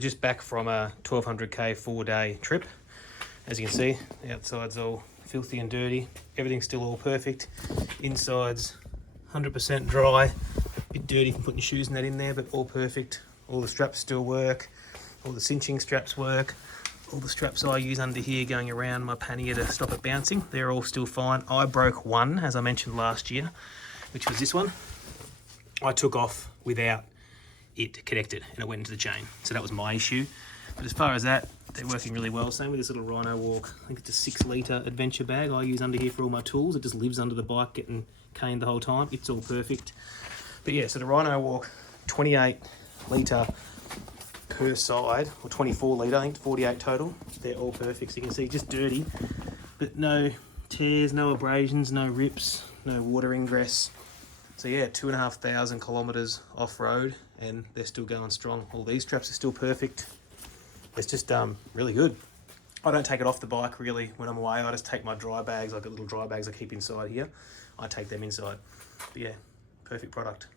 Just back from a 1200k 4-day trip. As you can see, the outside's all filthy and dirty. Everything's still all perfect. Inside's 100% dry. A bit dirty from putting your shoes and that in there, but all perfect. All the straps still work. All the cinching straps work. All the straps I use under here going around my pannier to stop it bouncing, they're all still fine. I broke one, as I mentioned last year, which was this one. I took off without it connected and it went into the chain. So that was my issue. But as far as that, they're working really well. Same with this little Rhinowalk. I think it's a 6 litre adventure bag I use under here for all my tools. It just lives under the bike getting caned the whole time. It's all perfect. But yeah, so the Rhinowalk 28 litre per side, or 24 litre, I think 48 total. They're all perfect. So you can see just dirty, but no tears, no abrasions, no rips, no water ingress. So yeah, 2,500 kilometres off-road and they're still going strong. All these straps are still perfect. It's just really good. I don't take it off the bike really when I'm away. I just take my dry bags. I've got little dry bags I keep inside here. I take them inside. But yeah, perfect product.